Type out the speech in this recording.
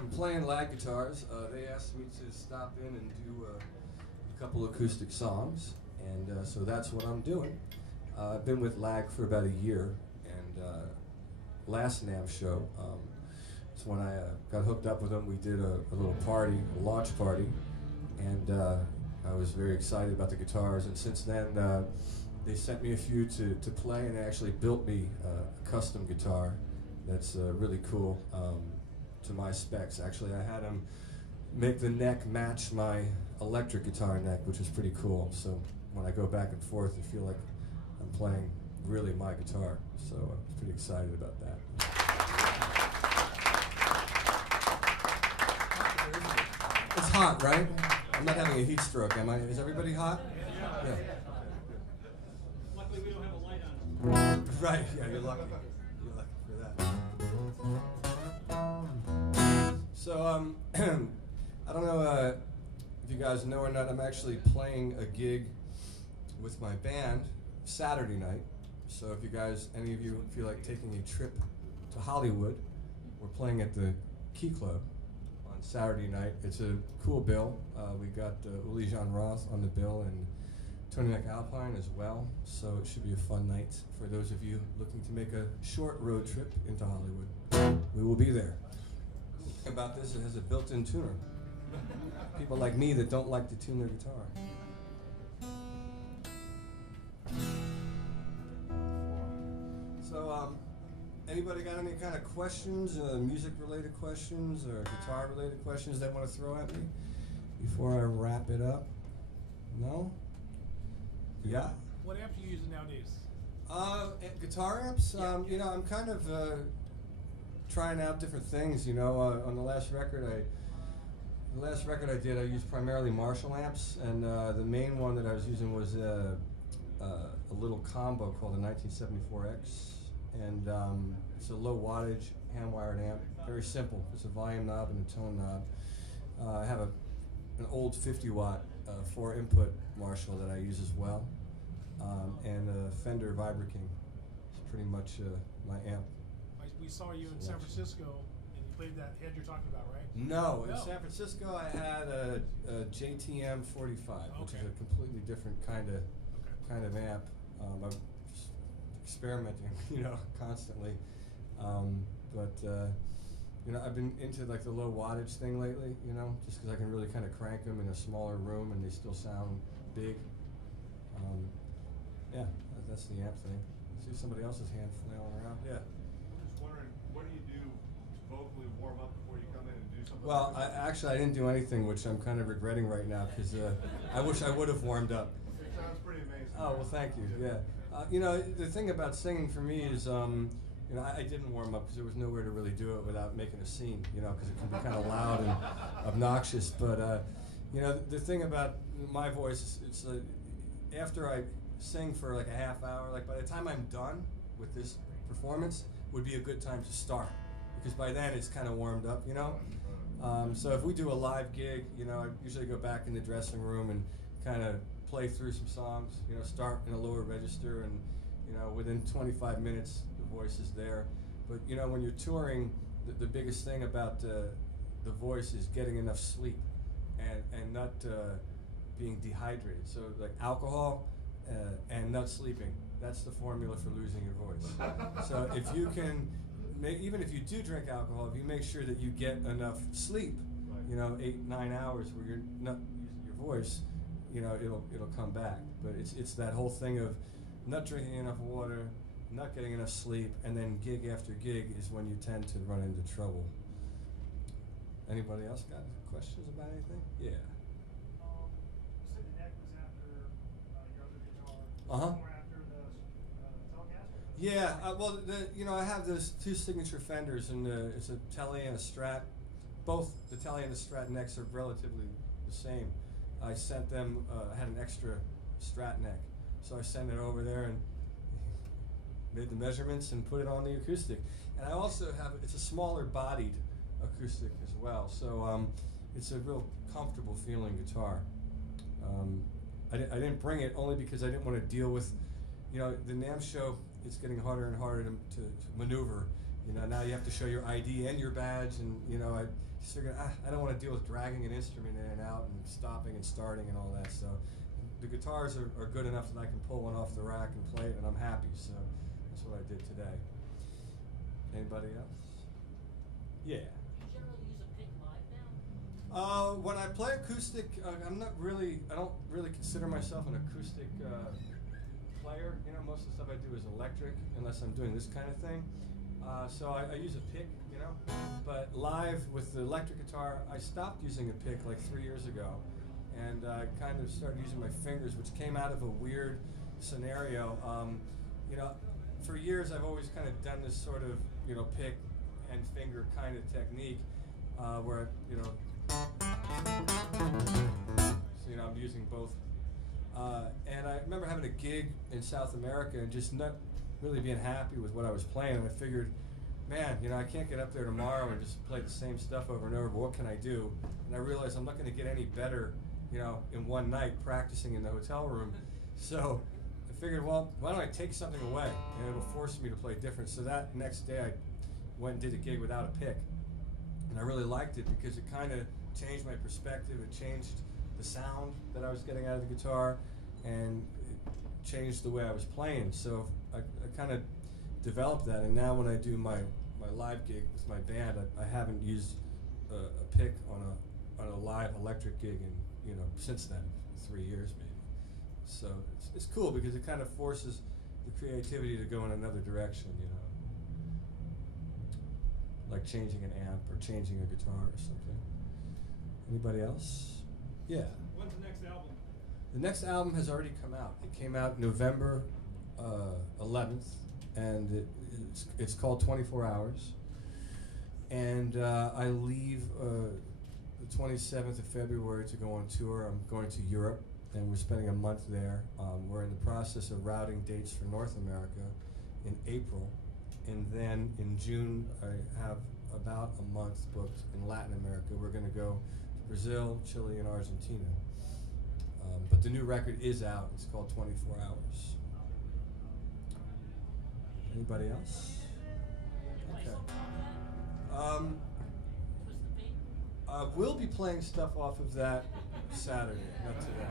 I'm playing lag guitars. They asked me to stop in and do a couple acoustic songs, and so that's what I'm doing. I've been with Lag for about a year, and last NAMM show, it's when I got hooked up with them. We did a little party, a launch party, and I was very excited about the guitars, and since then they sent me a few to play, and they actually built me a custom guitar that's really cool to my specs. Actually, I had them make the neck match my electric guitar neck, which is pretty cool. So when I go back and forth, I feel like I'm playing really my guitar. So I was pretty excited about that. It's hot, right? I'm not having a heat stroke, am I? Is everybody hot? Yeah. Luckily, we don't have a light on. Right, yeah, you're lucky. You're lucky for that. So, I don't know if you guys know or not, I'm actually playing a gig with my band Saturday night. So if you guys, any of you feel like taking a trip to Hollywood, we're playing at the Key Club on Saturday night. It's a cool bill. We got Uli Jean Roth on the bill and Tony McAlpine as well. So it should be a fun night for those of you looking to make a short road trip into Hollywood. We will be there. About this, it has a built-in tuner. People like me that don't like to tune their guitar. So, anybody got any kind of questions, music-related questions or guitar-related questions they want to throw at me before I wrap it up? No? Yeah? What amps are you using nowadays? Guitar amps? You know, I'm kind of trying out different things. You know, on the last record I did, I used primarily Marshall amps, and the main one that I was using was a little combo called the 1974X, and it's a low wattage hand-wired amp, very simple. It's a volume knob and a tone knob. I have an old 50-watt 4-input Marshall that I use as well, and a Fender Vibra King. It's pretty much my amp. We saw you in San Francisco, and you played that head you're talking about, right? No, in San Francisco I had a JTM 45, which is a completely different kind of amp. I'm just experimenting, you know, constantly. But you know, I've been into like the low wattage thing lately, you know, just because I can really kind of crank them in a smaller room and they still sound big. Yeah, that's the amp thing. I see somebody else's hand flailing around. Yeah. Just wondering, what do you do to vocally warm up before you come in and do something? Well, I didn't do anything, which I'm kind of regretting right now because I wish I would have warmed up. It sounds pretty amazing. Oh, well, thank you. Yeah. You know, the thing about singing for me is, you know, I didn't warm up because there was nowhere to really do it without making a scene, you know, because it can be kind of loud and obnoxious. But, you know, the thing about my voice, it's after I sing for like a half hour, like by the time I'm done with this performance, would be a good time to start. Because by then it's kind of warmed up, you know? So if we do a live gig, you know, I usually go back in the dressing room and kind of play through some songs, you know, start in a lower register, and, you know, within 25 minutes, the voice is there. But, you know, when you're touring, the biggest thing about the voice is getting enough sleep and not being dehydrated. So, like, alcohol and not sleeping, that's the formula for losing your voice. So if you can, even if you do drink alcohol, if you make sure that you get enough sleep, you know, 8-9 hours where you're not using your voice, you know, it'll come back. But it's that whole thing of not drinking enough water, not getting enough sleep, and then gig after gig is when you tend to run into trouble. Anybody else got questions about anything? Yeah. You said the neck was after your other guitar. Uh-huh. Or after the Telecaster? Yeah, well, you know, I have those two signature Fenders, and it's a Tele and a Strat. Both the Tele and the Strat necks are relatively the same. I sent them, I had an extra Strat neck, so I sent it over there and made the measurements and put it on the acoustic. And I also have, it's a smaller bodied acoustic as well, so it's a real comfortable feeling guitar. I didn't bring it only because I didn't want to deal with, you know, the NAMM show, it's getting harder and harder to maneuver. You know, now you have to show your ID and your badge, and you know, I just figured I don't want to deal with dragging an instrument in and out and stopping and starting and all that. So the guitars are good enough that I can pull one off the rack and play it, and I'm happy. So that's what I did today. Anybody else? Yeah. Do you generally use a pick live now? When I play acoustic, I don't really consider myself an acoustic player. You know, most of the stuff I do is electric, unless I'm doing this kind of thing. So I use a pick, you know. But live with the electric guitar, I stopped using a pick like 3 years ago, and I kind of started using my fingers, which came out of a weird scenario. You know, for years I've always kind of done this sort of, you know, pick and finger kind of technique, where, you know, so, you know, I'm using both. And I remember having a gig in South America and just not really being happy with what I was playing, and I figured, man, you know, I can't get up there tomorrow and just play the same stuff over and over, but what can I do? And I realized I'm not going to get any better, you know, in one night practicing in the hotel room. So I figured, well, why don't I take something away, and it'll force me to play different. So that next day I went and did a gig without a pick, and I really liked it because it kind of changed my perspective. It changed the sound that I was getting out of the guitar, and it changed the way I was playing. So I kind of developed that, and now when I do my live gig with my band, I haven't used a pick on a live electric gig in, you know, since then, 3 years maybe. So it's cool because it kind of forces the creativity to go in another direction, you know, like changing an amp or changing a guitar or something. Anybody else? Yeah. When's the next album? The next album has already come out. It came out November 11th, and it's called 24 Hours. And I leave the 27th of February to go on tour. I'm going to Europe, and we're spending a month there. We're in the process of routing dates for North America in April. And then in June, I have about a month booked in Latin America. We're going to go to Brazil, Chile, and Argentina. But the new record is out. It's called 24 Hours. Anybody else? Okay. We'll be playing stuff off of that Saturday, not today.